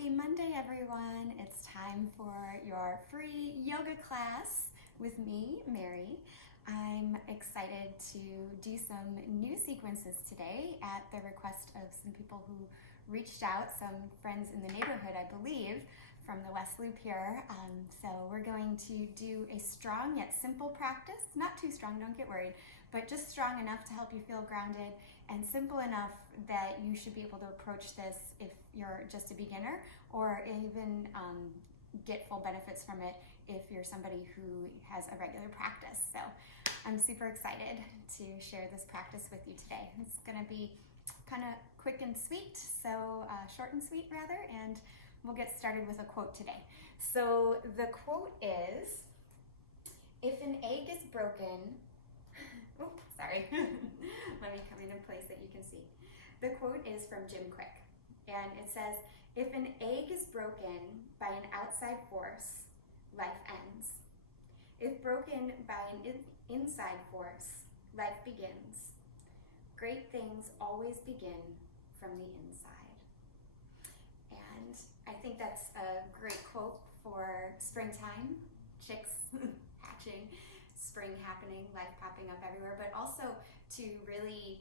Happy Monday, everyone. It's time for your free yoga class with me, Mary. I'm excited to do some new sequences today at the request of some people who reached out, some friends in the neighborhood, I believe, from the West Loop here. So we're going to do a strong yet simple practice. Not too strong, don't get worried, but just strong enough to help you feel grounded and simple enough that you should be able to approach this if you're just a beginner, or even get full benefits from it if you're somebody who has a regular practice. So I'm super excited to share this practice with you today. It's gonna be kind of quick and sweet, so short and sweet rather, and we'll get started with a quote today. So the quote is, if an egg is broken, oh, sorry, let me come in a place that you can see. The quote is from Jim Quick, and it says, if an egg is broken by an outside force, life ends. If broken by an inside force, life begins. Great things always begin from the inside. And I think that's a great quote for springtime, chicks hatching, spring happening, life popping up everywhere, but also to really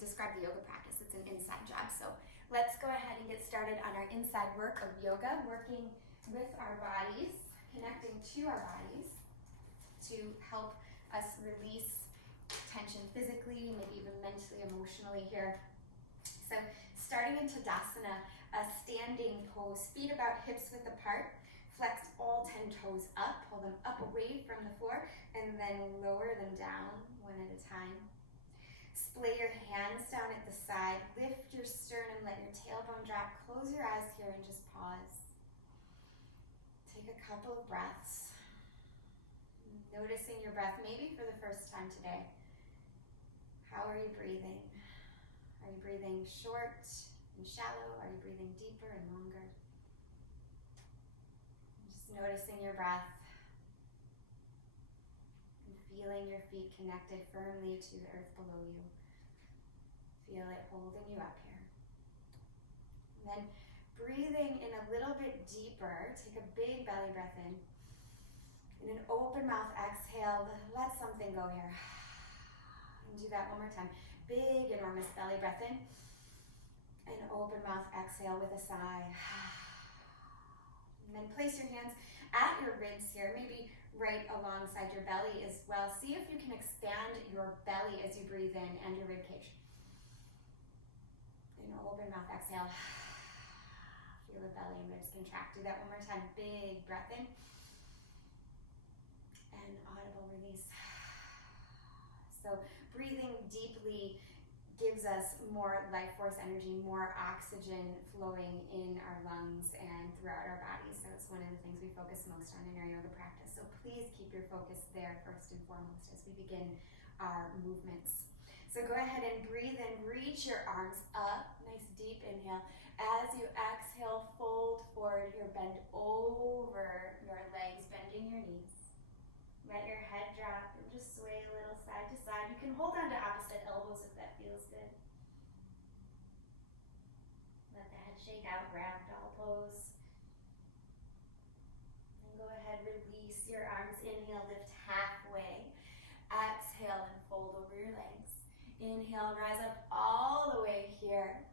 describe the yoga practice. It's an inside job. So let's go ahead and get started on our inside work of yoga, working with our bodies, connecting to our bodies to help us release tension physically, maybe even mentally, emotionally here. So starting in Tadasana, a standing pose, feet about hips width apart, flex all 10 toes up, pull them up away from the floor, and then lower them down one at a time. Splay your hands down at the side, lift your sternum, let your tailbone drop, close your eyes here and just pause. Take a couple of breaths, noticing your breath maybe for the first time today. How are you breathing? Are you breathing short and shallow? Are you breathing deeper and longer? Just noticing your breath and feeling your feet connected firmly to the earth below you. Feel it holding you up here. And then breathing in a little bit deeper, take a big belly breath in. In an open mouth exhale, let something go here. And do that one more time. Big, enormous belly breath in. And open mouth exhale with a sigh. And then place your hands at your ribs here, maybe right alongside your belly as well. See if you can expand your belly as you breathe in and your rib cage. And open mouth exhale. Feel the belly and ribs contract. Do that one more time. Big breath in. And audible release. So breathing deeply gives us more life force energy, more oxygen flowing in our lungs and throughout our bodies. So it's one of the things we focus most on in our yoga practice. So please keep your focus there first and foremost as we begin our movements. So go ahead and breathe in, reach your arms up, nice deep inhale. As you exhale, fold forward here, bend over your legs, bending your knees. Let your head drop and just sway a little side to side. You can hold on to opposite elbows if that feels good. Let the head shake out, ragdoll pose. And go ahead, release your arms. Inhale, lift halfway. Exhale and fold over your legs. Inhale, rise up all the way here.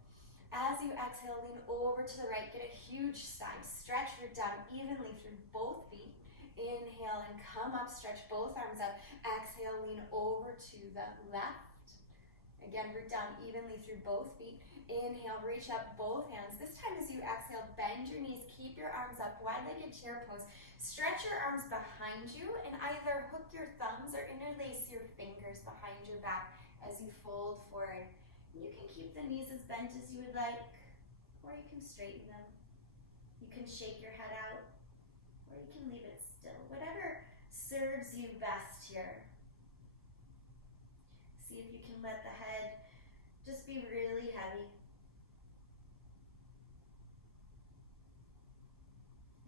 As you exhale, lean over to the right. Get a huge sigh. Stretch root down evenly through both feet. Inhale and come up, stretch both arms up. Exhale, lean over to the left. Again, root down evenly through both feet. Inhale, reach up both hands. This time as you exhale, bend your knees, keep your arms up, wide-legged chair pose. Stretch your arms behind you and either hook your thumbs or interlace your fingers behind your back as you fold forward. You can keep the knees as bent as you would like, or you can straighten them. You can shake your head out, or you can leave it still. Whatever serves you best here. See if you can let the head just be really heavy.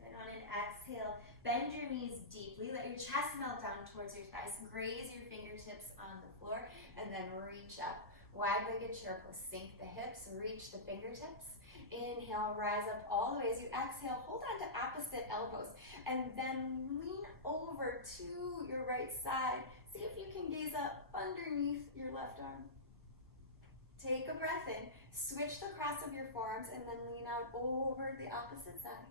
And on an exhale, bend your knees deeply. Let your chest melt down towards your thighs. Graze your fingertips on the floor, and then reach up. Wide-legged chair pose. Sink the hips, reach the fingertips. Inhale, rise up all the way. As you exhale, hold on to opposite elbows and then lean over to your right side. See if you can gaze up underneath your left arm. Take a breath in, switch the cross of your forearms, and then lean out over the opposite side.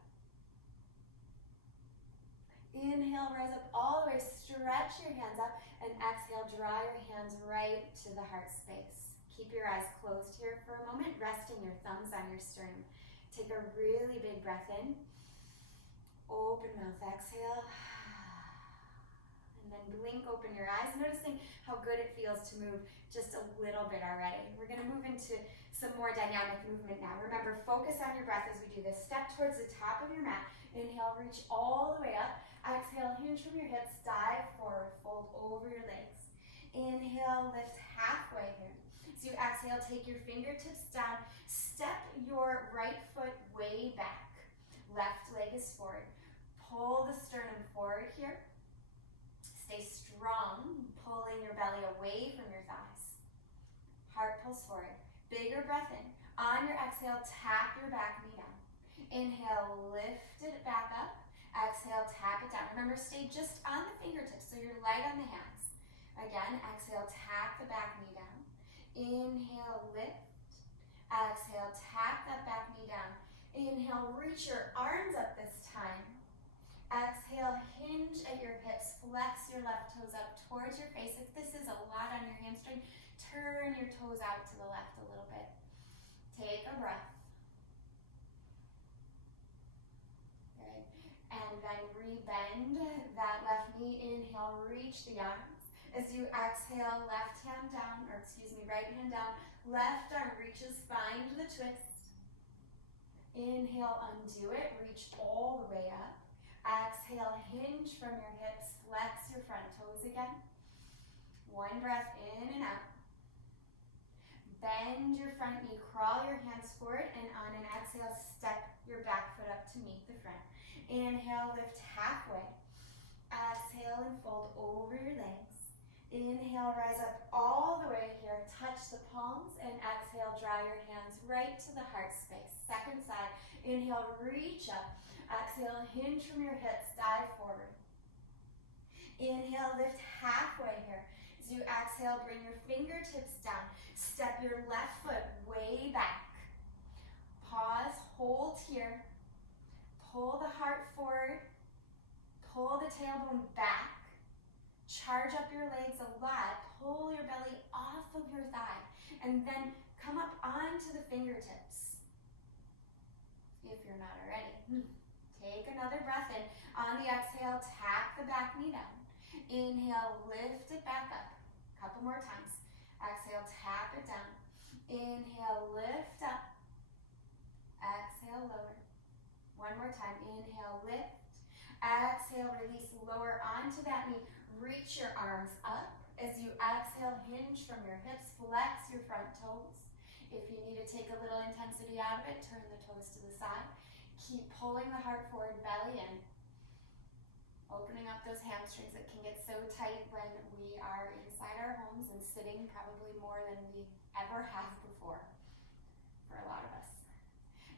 Inhale, rise up all the way, stretch your hands up, and exhale, draw your hands right to the heart space. Keep your eyes closed here for a moment, resting your thumbs on your sternum. Take a really big breath in. Open mouth, exhale. And then blink open your eyes, noticing how good it feels to move just a little bit already. We're going to move into some more dynamic movement now. Remember, focus on your breath as we do this. Step towards the top of your mat. Inhale, reach all the way up. Exhale, hinge from your hips, dive forward, fold over your legs. Inhale, lift halfway here. As you exhale, take your fingertips down. Step your right foot way back. Left leg is forward. Pull the sternum forward here. Stay strong, pulling your belly away from your thighs. Heart pulls forward. Bigger breath in. On your exhale, tap your back knee down. Inhale, lift it back up. Exhale, tap it down. Remember, stay just on the fingertips so you're light on the hands. Again, exhale, tap the back knee down. Inhale, lift. Exhale, tap that back knee down. Inhale, reach your arms up this time. Exhale, hinge at your hips. Flex your left toes up towards your face. If this is a lot on your hamstring, turn your toes out to the left a little bit. Take a breath. Good. And then rebend that left knee. Inhale, reach the arms. As you exhale, left hand down, right hand down. Left arm reaches, find the twist. Inhale, undo it, reach all the way up. Exhale, hinge from your hips, flex your front toes again. One breath in and out. Bend your front knee, crawl your hands forward, and on an exhale, step your back foot up to meet the front. Inhale, lift halfway. Exhale and fold over your legs. Inhale, rise up all the way here. Touch the palms and exhale, draw your hands right to the heart space. Second side. Inhale, reach up. Exhale, hinge from your hips, dive forward. Inhale, lift halfway here. As you exhale, bring your fingertips down. Step your left foot way back. Pause, hold here. Pull the heart forward. Pull the tailbone back. Charge up your legs a lot. Pull your belly off of your thigh. And then come up onto the fingertips. If you're not already. Take another breath in. On the exhale, tap the back knee down. Inhale, lift it back up. Couple more times. Exhale, tap it down. Inhale, lift up. Exhale, lower. One more time. Inhale, lift. Exhale, release, lower onto that knee. Reach your arms up. As you exhale, hinge from your hips, flex your front toes. If you need to take a little intensity out of it, turn the toes to the side. Keep pulling the heart forward, belly in. Opening up those hamstrings that can get so tight when we are inside our homes and sitting probably more than we ever have before for a lot of us.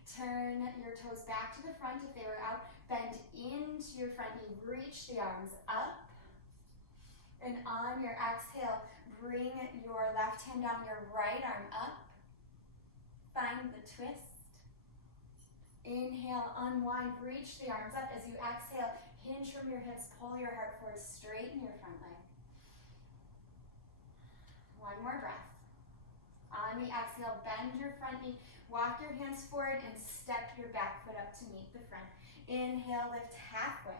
Turn your toes back to the front if they were out. Bend into your front knee. Reach the arms up. And on your exhale, bring your left hand down, your right arm up. Find the twist. Inhale, unwind, reach the arms up. As you exhale, hinge from your hips, pull your heart forward, straighten your front leg. One more breath. On the exhale, bend your front knee, walk your hands forward, and step your back foot up to meet the front. Inhale, lift halfway.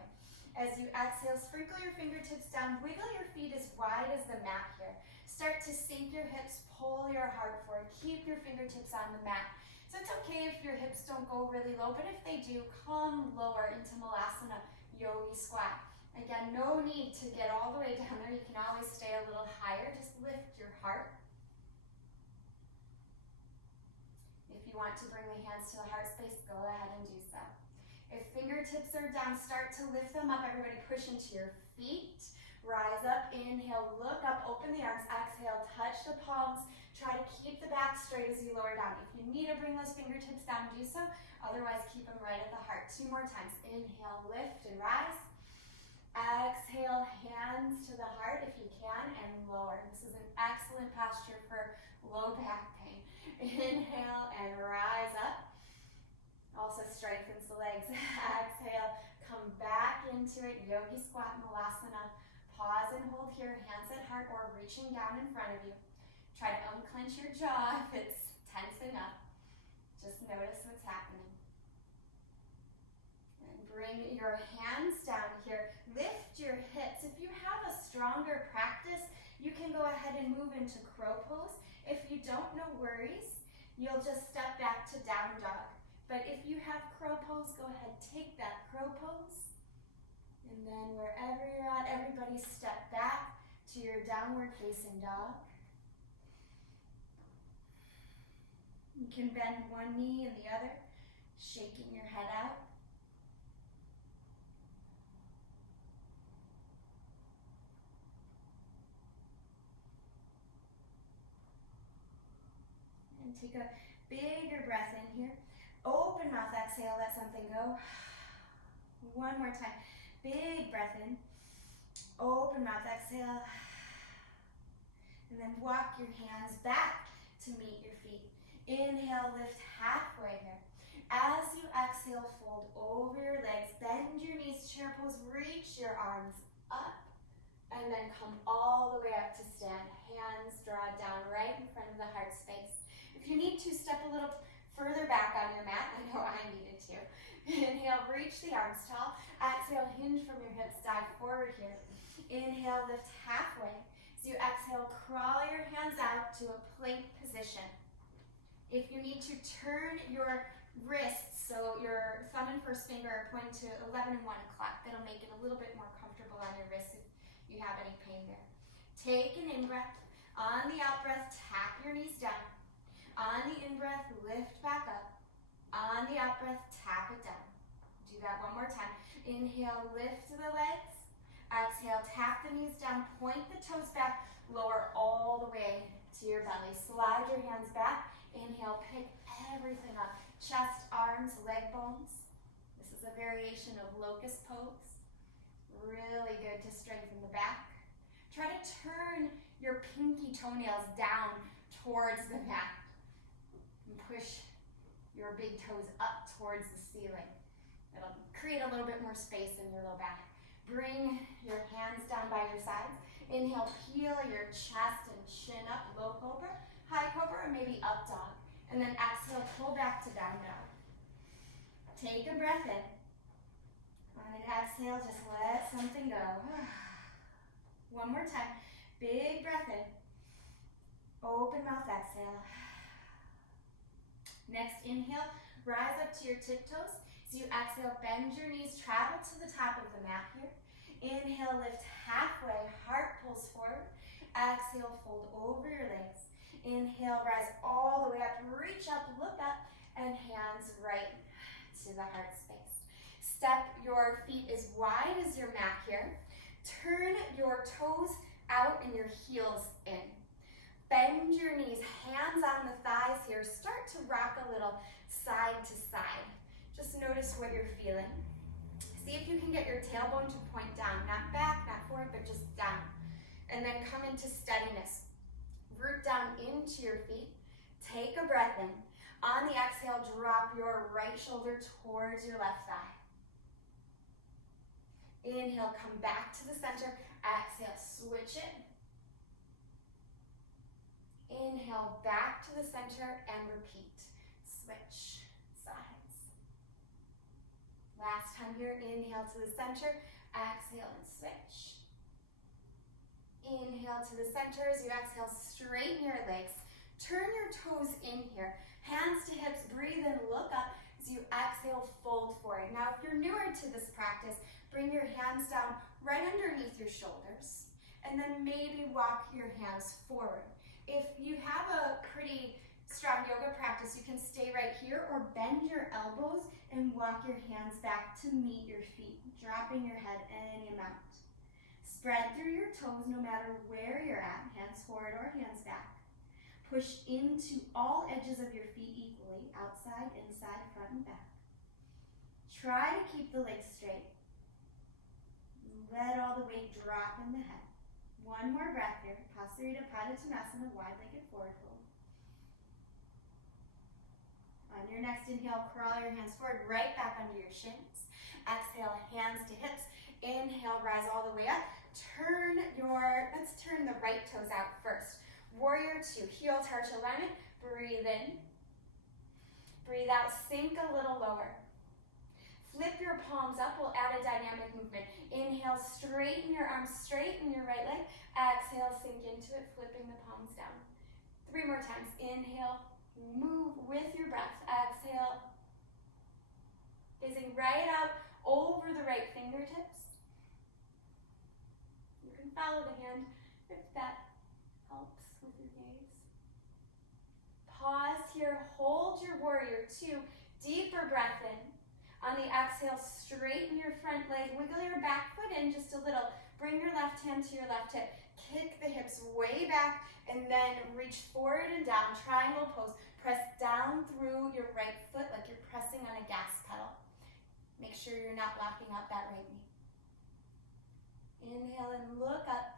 As you exhale, sprinkle your fingertips down, wiggle your feet as wide as the mat here. Start to sink your hips, pull your heart forward, keep your fingertips on the mat. So it's okay if your hips don't go really low, but if they do, come lower into Malasana, Yogi Squat. Again, no need to get all the way down there. You can always stay a little higher. Just lift your heart. If you want to bring the hands to the heart space, go ahead and do so. If fingertips are down, start to lift them up. Everybody push into your feet. Rise up, inhale, look up, open the arms. Exhale, touch the palms. Try to keep the back straight as you lower down. If you need to bring those fingertips down, do so. Otherwise, keep them right at the heart. 2 more times. Inhale, lift and rise. Exhale, hands to the heart if you can, and lower. This is an excellent posture for low back pain. Inhale and rise up. Also strengthens the legs. Exhale, come back into it. Yogi squat, Malasana. Pause and hold here, hands at heart or reaching down in front of you. Try to unclench your jaw if it's tense enough. Just notice what's happening. And bring your hands down here. Lift your hips. If you have a stronger practice, you can go ahead and move into crow pose. If you don't, no worries. You'll just step back to down dog. But if you have crow pose, go ahead, take that crow pose. And then wherever you're at, everybody step back to your downward facing dog. You can bend one knee and the other, shaking your head out. And take a bigger breath in here. Open mouth, exhale, let something go. One more time. Big breath in. Open mouth, exhale. And then walk your hands back to meet your feet. Inhale, lift halfway here. As you exhale, fold over your legs. Bend your knees, chair pose. Reach your arms up. And then come all the way up to stand. Hands draw down right in front of the heart space. If you need to, step a little further back on your mat. I know I needed to. Inhale, reach the arms tall. Exhale, hinge from your hips, dive forward here. Inhale, lift halfway. As you exhale, crawl your hands out to a plank position. If you need to turn your wrists, so your thumb and first finger are pointing to 11 and 1 o'clock, that'll make it a little bit more comfortable on your wrists if you have any pain there. Take an in-breath. On the out-breath, tap your knees down. On the in-breath, lift back up. On the out-breath, tap it down. Do that one more time. Inhale, lift the legs. Exhale, tap the knees down, point the toes back, lower all the way to your belly. Slide your hands back. Inhale, pick everything up. Chest, arms, leg bones. This is a variation of locust pose. Really good to strengthen the back. Try to turn your pinky toenails down towards the mat. And push your big toes up towards the ceiling. It'll create a little bit more space in your low back. Bring your hands down by your sides. Inhale, peel your chest and chin up, low cobra, high cobra, or maybe up dog. And then exhale, pull back to down dog. Take a breath in. On an exhale, just let something go. One more time. Big breath in. Open mouth, exhale. Next, inhale, rise up to your tiptoes. As you exhale, bend your knees, travel to the top of the mat here. Inhale, lift halfway, heart pulls forward. Exhale, fold over your legs. Inhale, rise all the way up, reach up, look up, and hands right to the heart space. Step your feet as wide as your mat here. Turn your toes out and your heels in. Bend your knees, hands on the thighs here. Start to rock a little side to side. Just notice what you're feeling. See if you can get your tailbone to point down, not back, not forward, but just down. And then come into steadiness. Root down into your feet. Take a breath in. On the exhale, drop your right shoulder towards your left thigh. Inhale, come back to the center. Exhale, switch it. Inhale, back to the center and repeat. Switch sides. Last time here, inhale to the center, exhale and switch. Inhale to the center. As you exhale, straighten your legs. Turn your toes in here. Hands to hips, breathe in, look up. As you exhale, fold forward. Now, if you're newer to this practice, bring your hands down right underneath your shoulders. And then maybe walk your hands forward. If you have a pretty strong yoga practice, you can stay right here or bend your elbows and walk your hands back to meet your feet, dropping your head any amount. Spread through your toes no matter where you're at, hands forward or hands back. Push into all edges of your feet equally, outside, inside, front, and back. Try to keep the legs straight. Let all the weight drop in the head. One more breath here. Pasarita Padottanasana, wide-legged forward fold. On your next inhale, crawl your hands forward, right back under your shins. Exhale, hands to hips. Inhale, rise all the way up. Let's turn the right toes out first. Warrior two, heel to arch alignment. Breathe in. Breathe out, sink a little lower. Flip your palms up, we'll add a dynamic movement. Inhale, straighten your arms, straighten your right leg. Exhale, sink into it, flipping the palms down. 3 more times. Inhale, move with your breath. Exhale, gazing right out over the right fingertips. You can follow the hand if that helps with your gaze. Pause here, hold your warrior two. Deeper breath in. On the exhale, straighten your front leg, wiggle your back foot in just a little. Bring your left hand to your left hip. Kick the hips way back and then reach forward and down, triangle pose. Press down through your right foot like you're pressing on a gas pedal. Make sure you're not locking up that right knee. Inhale and look up.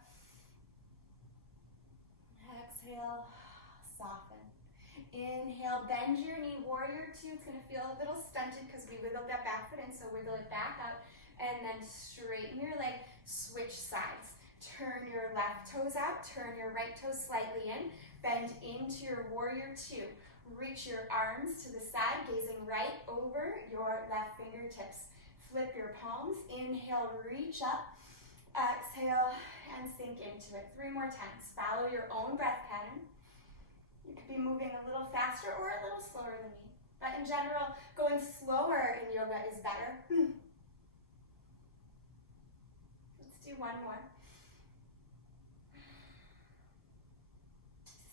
Exhale, soften. Inhale, bend your knee, warrior two. It's gonna feel a little stunted because we wiggled that back foot in, so wiggle it back up. And then straighten your leg, switch sides. Turn your left toes out, turn your right toes slightly in. Bend into your warrior two. Reach your arms to the side, gazing right over your left fingertips. Flip your palms, inhale, reach up. Exhale, and sink into it. 3 more times. Follow your own breath pattern. You could be moving a little faster or a little slower than me. But in general, going slower in yoga is better. Let's do one more.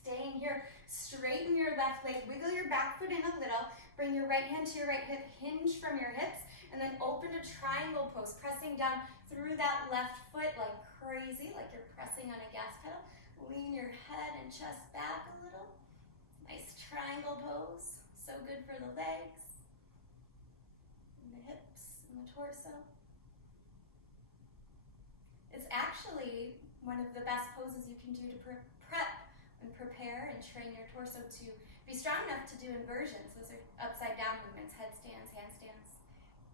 Staying here, straighten your left leg, wiggle your back foot in a little, bring your right hand to your right hip, hinge from your hips, and then open to triangle pose, pressing down through that left foot like crazy, like you're pressing on a gas pedal. Lean your head and chest back a little. Nice triangle pose. So good for the legs, and the hips, and the torso. It's actually one of the best poses you can do to prep and prepare and train your torso to be strong enough to do inversions. Those are upside down movements, headstands, handstands.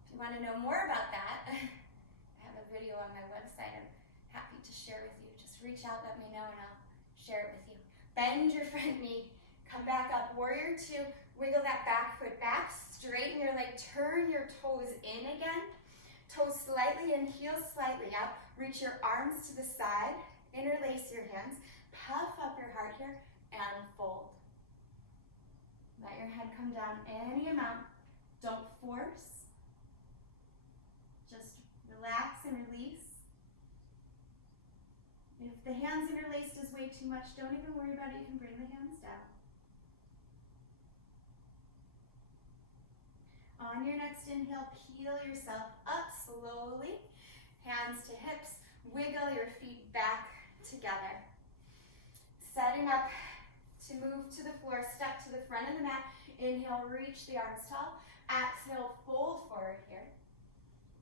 If you want to know more about that, I have a video on my website I'm happy to share with you. Just reach out, let me know, and I'll share it with you. Bend your front knee, come back up, warrior two, wiggle that back foot back, straighten your leg, turn your toes in again, toes slightly in, heels slightly out, reach your arms to the side, interlace your hands, puff up your heart here, and fold. Let your head come down any amount, don't force, just relax and release. If the hands interlaced is way too much, don't even worry about it. You can bring the hands down. On your next inhale, peel yourself up slowly. Hands to hips. Wiggle your feet back together. Setting up to move to the floor. Step to the front of the mat. Inhale, reach the arms tall. Exhale, fold forward here.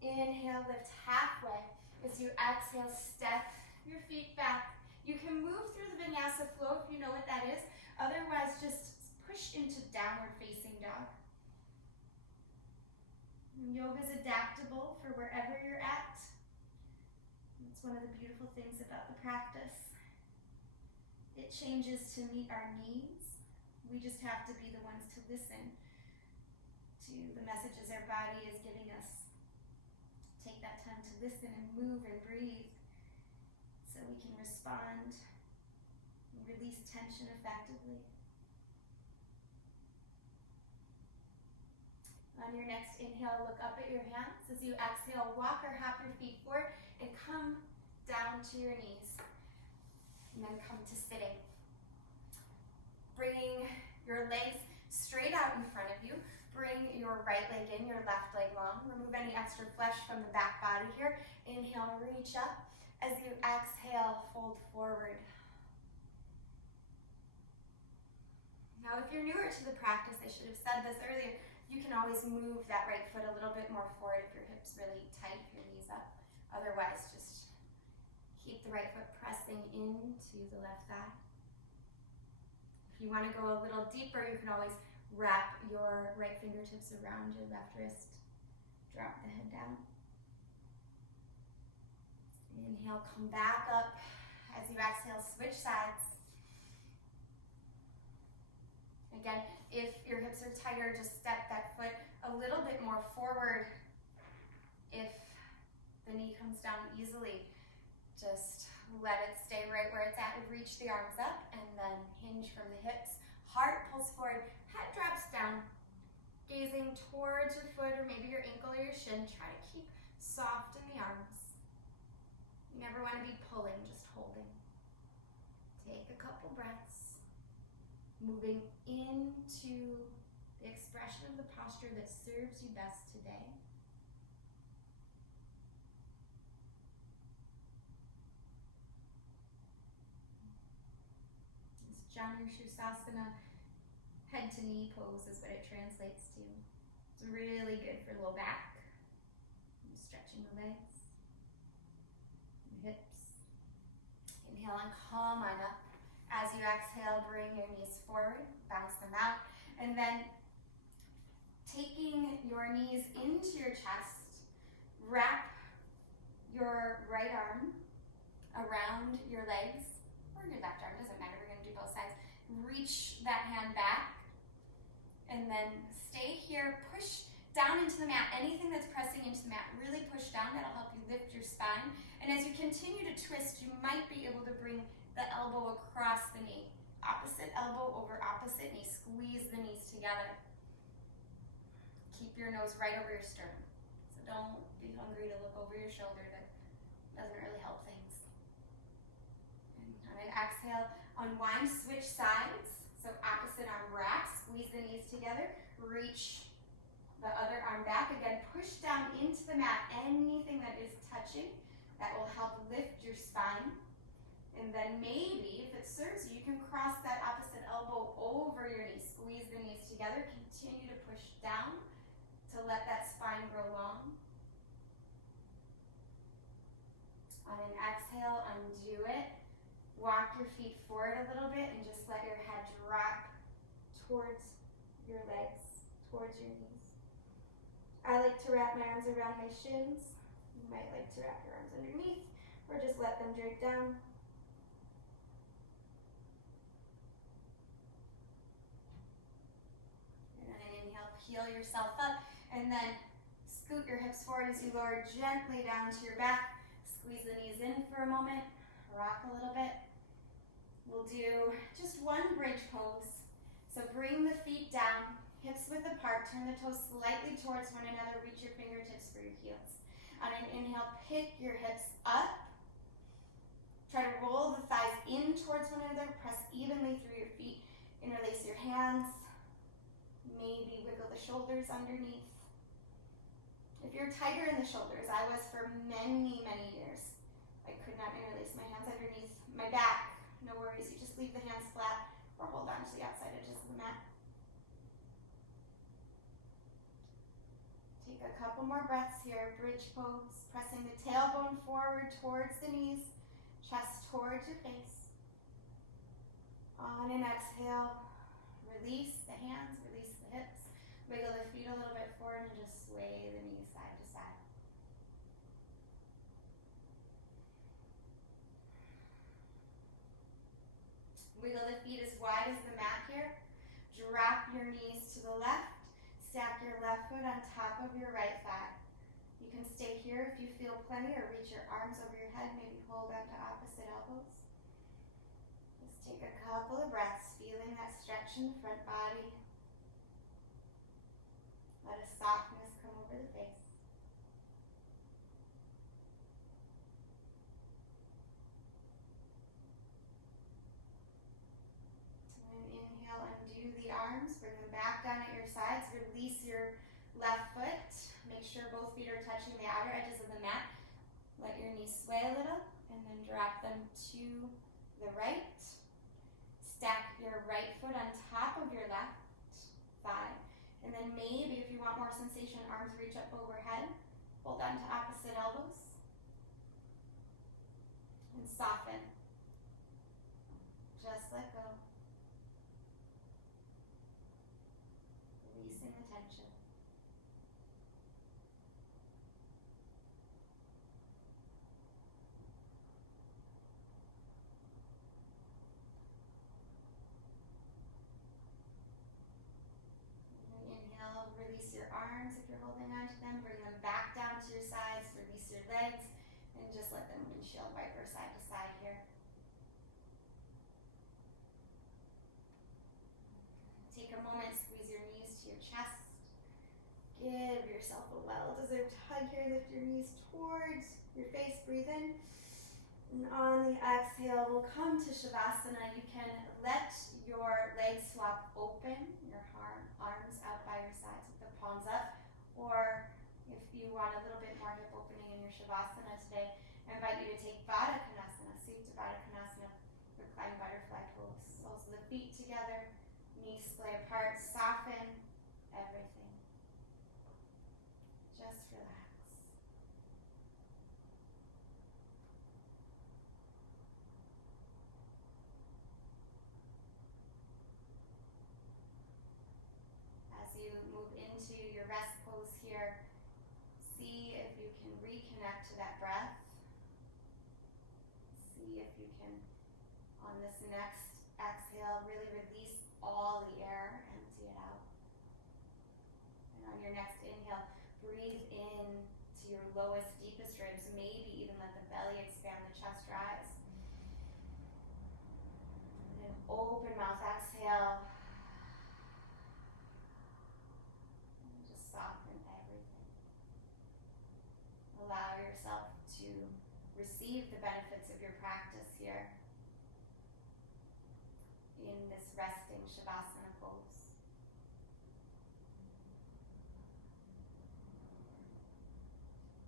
Inhale, lift halfway. As you exhale, step your feet back. You can move through the vinyasa flow if you know what that is. Otherwise, just push into downward facing dog. Yoga is adaptable for wherever you're at. It's one of the beautiful things about the practice. It changes to meet our needs. We just have to be the ones to listen to the messages our body is giving us. Take that time to listen and move and breathe, so we can respond and release tension effectively. On your next inhale, look up at your hands. As you exhale, walk or hop your feet forward and come down to your knees. And then come to sitting. Bringing your legs straight out in front of you. Bring your right leg in, your left leg long. Remove any extra flesh from the back body here. Inhale, reach up. As you exhale, fold forward. Now, if you're newer to the practice, I should have said this earlier, you can always move that right foot a little bit more forward if your hip's really tight, if your knee's up. Otherwise, just keep the right foot pressing into the left thigh. If you want to go a little deeper, you can always wrap your right fingertips around your left wrist. Drop the head down. Inhale, come back up. As you exhale, switch sides. Again, if your hips are tighter, just step that foot a little bit more forward. If the knee comes down easily, just let it stay right where it's at. Reach the arms up and then hinge from the hips. Heart pulls forward, head drops down. Gazing towards your foot or maybe your ankle or your shin. Try to keep soft in the arms. You never want to be pulling, just holding. Take a couple breaths. Moving into the expression of the posture that serves you best today. This Janu Shursasana, head to knee pose is what it translates to. It's really good for low back. Stretching the legs, the hips. Inhale and come on up. As you exhale, bring your knees forward, bounce them out, and then taking your knees into your chest, wrap your right arm around your legs, or your left arm, doesn't matter, we're going to do both sides. Reach that hand back, and then stay here, push down into the mat. Anything that's pressing into the mat, really push down, that'll help you lift your spine. And as you continue to twist, you might be able to bring the elbow across the knee. Opposite elbow over opposite knee. Squeeze the knees together. Keep your nose right over your sternum. So don't be hungry to look over your shoulder. That doesn't really help things. And on an exhale, unwind, switch sides. So opposite arm rack, squeeze the knees together. Reach the other arm back. Again, push down into the mat. Anything that is touching, that will help lift your spine. And then maybe, if it serves you, you can cross that opposite elbow over your knee. Squeeze the knees together. Continue to push down to let that spine grow long. On an exhale, undo it. Walk your feet forward a little bit and just let your head drop towards your legs, towards your knees. I like to wrap my arms around my shins. You might like to wrap your arms underneath or just let them drape down. Peel yourself up, and then scoot your hips forward as you lower gently down to your back. Squeeze the knees in for a moment, rock a little bit. We'll do just one bridge pose. So bring the feet down, hips width apart, turn the toes slightly towards one another, reach your fingertips for your heels. On an inhale, pick your hips up. Try to roll the thighs in towards one another, press evenly through your feet, interlace your hands. Maybe wiggle the shoulders underneath. If you're tighter in the shoulders, I was for many, many years. I could not interlace my hands underneath my back. No worries, you just leave the hands flat or hold on to the outside edges of the mat. Take a couple more breaths here. Bridge pose, pressing the tailbone forward towards the knees, chest towards your face. On an exhale, release the hands, release the hips. Wiggle the feet a little bit forward and just sway the knees side to side. Wiggle the feet as wide as the mat here. Drop your knees to the left. Stack your left foot on top of your right thigh. You can stay here if you feel plenty or reach your arms over your head. Maybe hold on to opposite elbows. Just take a couple of breaths, feeling that stretch in the front body. Let a softness come over the face. And inhale, undo the arms, bring them back down at your sides. Release your left foot. Make sure both feet are touching the outer edges of the mat. Let your knees sway a little, and then drop them to the right. stack your right foot on top of your left thigh. And then maybe if you want more sensation, arms reach up overhead. Hold on to opposite elbows. And soften. Just let go. Releasing the tension. Inhale, release your arms if you're holding on to them. Bring them back down to your sides. Release your legs. And just let them windshield wiper side to side here. Take a moment, squeeze your knees to your chest. Give yourself a well-deserved hug here. Lift your knees towards your face. Breathe in. And on the exhale, we'll come to Shavasana. You can let your legs swap open, your arms out by your sides with the palms up. Or if you want a little bit more hip opening in your Shavasana today, I invite you to take Baddha Konasana, Supta Baddha Konasana, reclined butterfly pose. Soles of the feet together. Knees splay apart, soften everything. Just relax. As you move into your rest pose here, see if you can reconnect to that breath. See if you can, on this next exhale, really release all the air, empty it out. And on your next inhale, breathe in to your lowest, deepest ribs. Maybe even let the belly expand, the chest rise. And then open mouth, exhale. And just soften everything. Allow yourself to receive the benefits of your practice here in this resting Shavasana pose.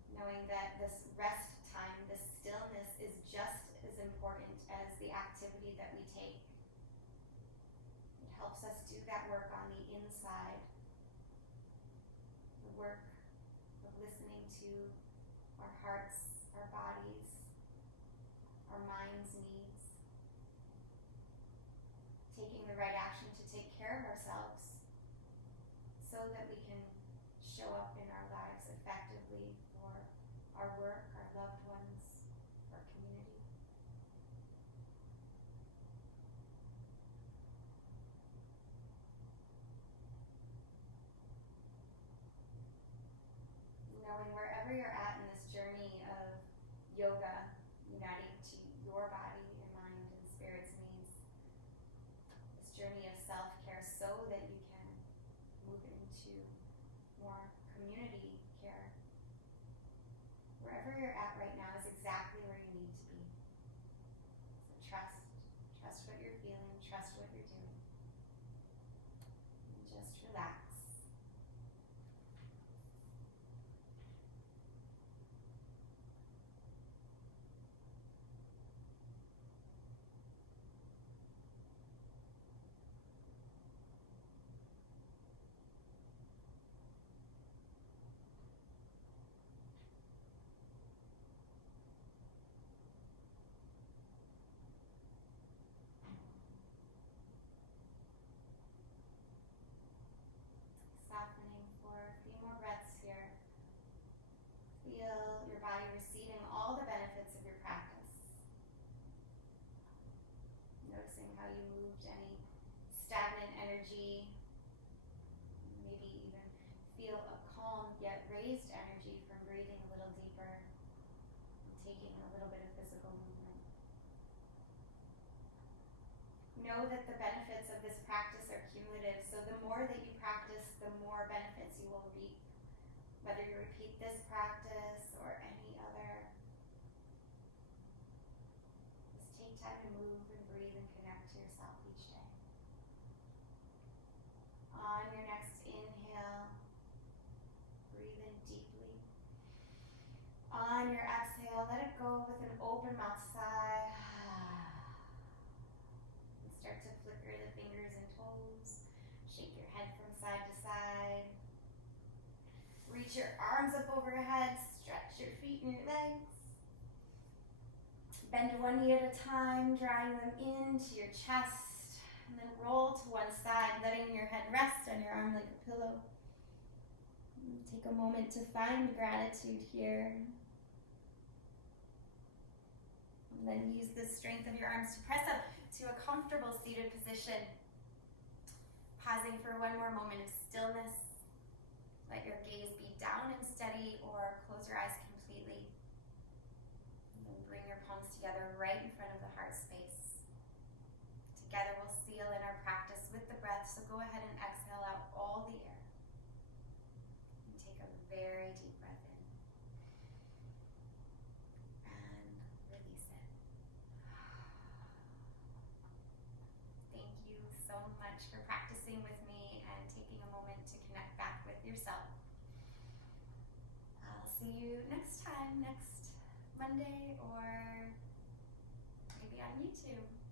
Knowing that this rest time, this stillness is just as important as the activity that we take. It helps us do that work on the inside. The work of listening to our hearts, our bodies, our mind's needs. Taking the right action to take care of ourselves so that we can show up in our lives effectively for our work, our loved ones, our community. Knowing wherever you're at in this journey of yoga, uniting to your body and mind and spirit's needs, this journey of self-care so that you can move into more community care. Wherever you're at right now is exactly where you need to be. So trust what you're feeling, trust what you're doing. And just relax. Softening for a few more breaths here. Feel your body receiving all the benefits of your practice. Noticing how you moved any stagnant energy. Maybe even feel a calm yet raised energy from breathing a little deeper and taking a little bit of physical movement. Know that the benefits of this practice are cumulative, so the more that you practice, the more benefits you will reap. Whether you repeat this practice or any other, just take time to move and breathe and connect to yourself each day. On your next inhale, breathe in deeply. On your exhale, let it go with an open mouth sigh. And start to flick your arms up overhead, stretch your feet and your legs. Bend one knee at a time, drawing them into your chest, and then roll to one side, letting your head rest on your arm like a pillow. Take a moment to find gratitude here. And then use the strength of your arms to press up to a comfortable seated position. Pausing for one more moment of stillness. Let your gaze be down and steady, or close your eyes completely. And then bring your palms together right in front of the heart space. Together we'll seal in our practice with the breath, so go ahead and exhale out all the air. And take a very deep breath in. And release it. Thank you so much for practicing with me and taking a moment to connect back with yourself. I'll see you next time, next Monday, or maybe on YouTube.